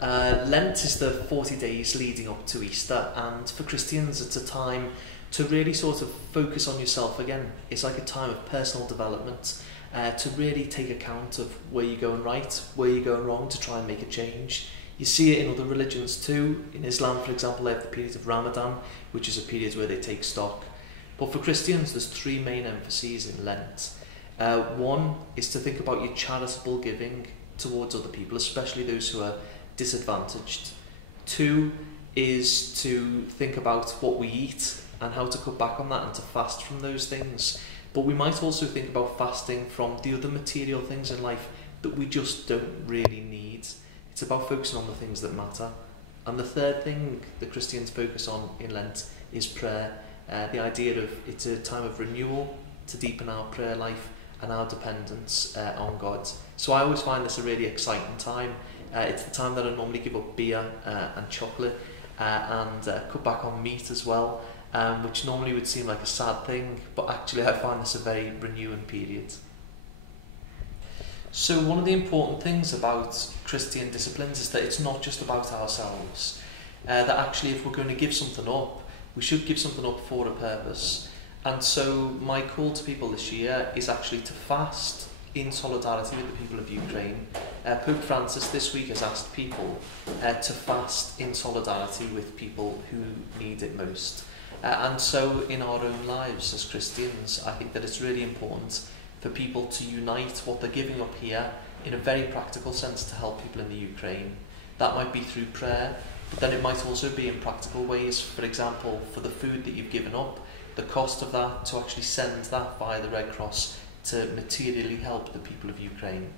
Lent is the 40 days leading up to Easter, and for Christians it's a time to really sort of focus on yourself again. It's like a time of personal development, to really take account of where you're going right, where you're going wrong, to try and make a change. You see it in other religions too. In Islam, for example, they have the period of Ramadan, which is a period where they take stock. But for Christians, there's three main emphases in Lent. One is to think about your charitable giving towards other people, especially those who are disadvantaged. Two is to think about what we eat and how to cut back on that and to fast from those things. But we might also think about fasting from the other material things in life that we just don't really need. It's about focusing on the things that matter. And the third thing that Christians focus on in Lent is prayer. The idea of it's a time of renewal to deepen our prayer life and our dependence on God. So I always find this a really exciting time. It's the time that I normally give up beer and chocolate and cut back on meat as well, which normally would seem like a sad thing, but actually I find this a very renewing period. So one of the important things about Christian disciplines is that it's not just about ourselves. That actually if we're going to give something up, we should give something up for a purpose. And so my call to people this year is actually to fast in solidarity with the people of Ukraine. Pope Francis this week has asked people to fast in solidarity with people who need it most. And so in our own lives as Christians, I think that it's really important for people to unite what they're giving up here in a very practical sense to help people in the Ukraine. That might be through prayer, but then it might also be in practical ways. For example, for the food that you've given up, the cost of that, to actually send that via the Red Cross to materially help the people of Ukraine.